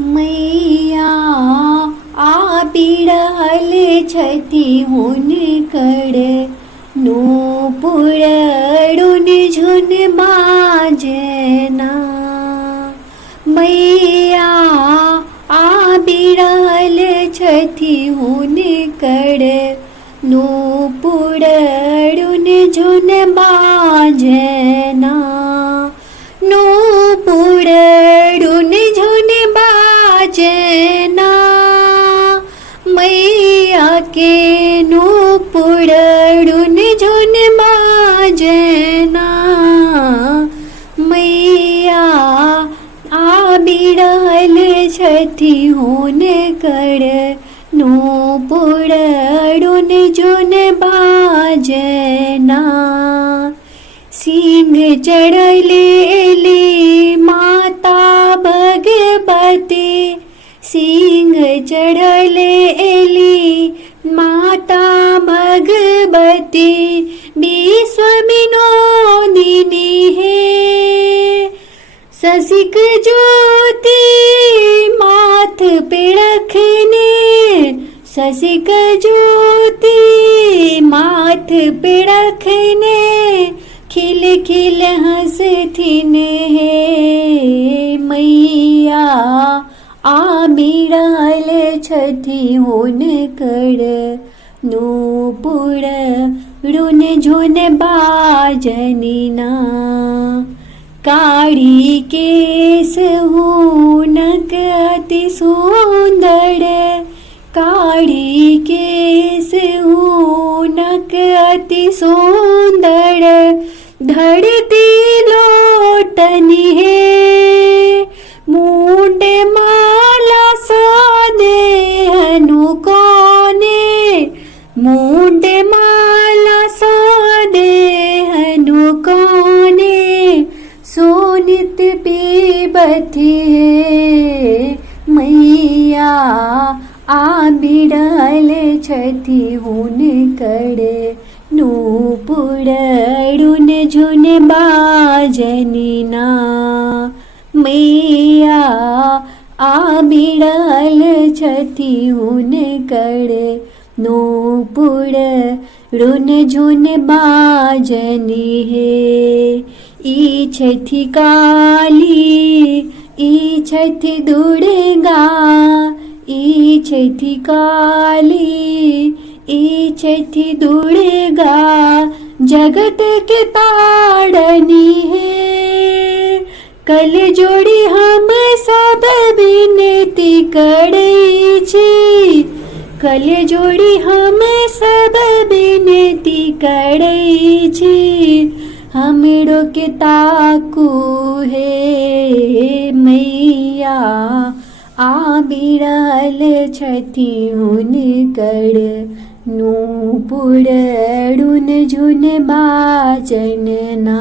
मैया आ बिड़ाल छती हुन कड़ नूपुरड़ुन झुन बाजना। मैया आ बिड़ाल छती हुन कड़ नूपुरड़ुन झुन बाजना। नूपुरड़ुन झुन बाजना। मैया के नूपुरड़ुन झुन बाजना। मैया आ बिड़ाल छती हुन कड़ नूपुरड़ुन झुन बाजना। सिंह चढ़लेली माता भगवती। सिंह चढ़लेली माता भगवती। विश्व विनोदिनी है ससिक ज्योति माथ पे रखने। ससिक ज्योति माथ पे रखने। खिल खिल हंसथिन है मैया आ बिड़ाल छती हुन कड़ नूपुरड़ुन झुन बाजनिना। काड़ी केस हुनक अति सुंदर। काड़ी केस हुनक अति सुंदर। धरती लोटनी है मुंड माला सादे हनुकोने। मुंड माला सादे हनुकोने। सोनित पीबती है मैया आ बिड़ाल छती हुन कड़ नूपुरड़ुन झुन बाजनिना। मैया आ बिड़ाल छती हुन कड़ नूपुरड़ुन झुन बाजनी है। ई छथी काली ई छथी दुर्गा। ई छथी काली ई छथी दुर्गा। जगत के ताड़नी है। कल जोड़ी हम सब विनती करै छी। कल जोड़ी हम सब विनती करै छी। हमरो के ताकू हे मैया आ बिड़ाल छती हुन कड़ नूपुरड़ुन झुन बाजनना।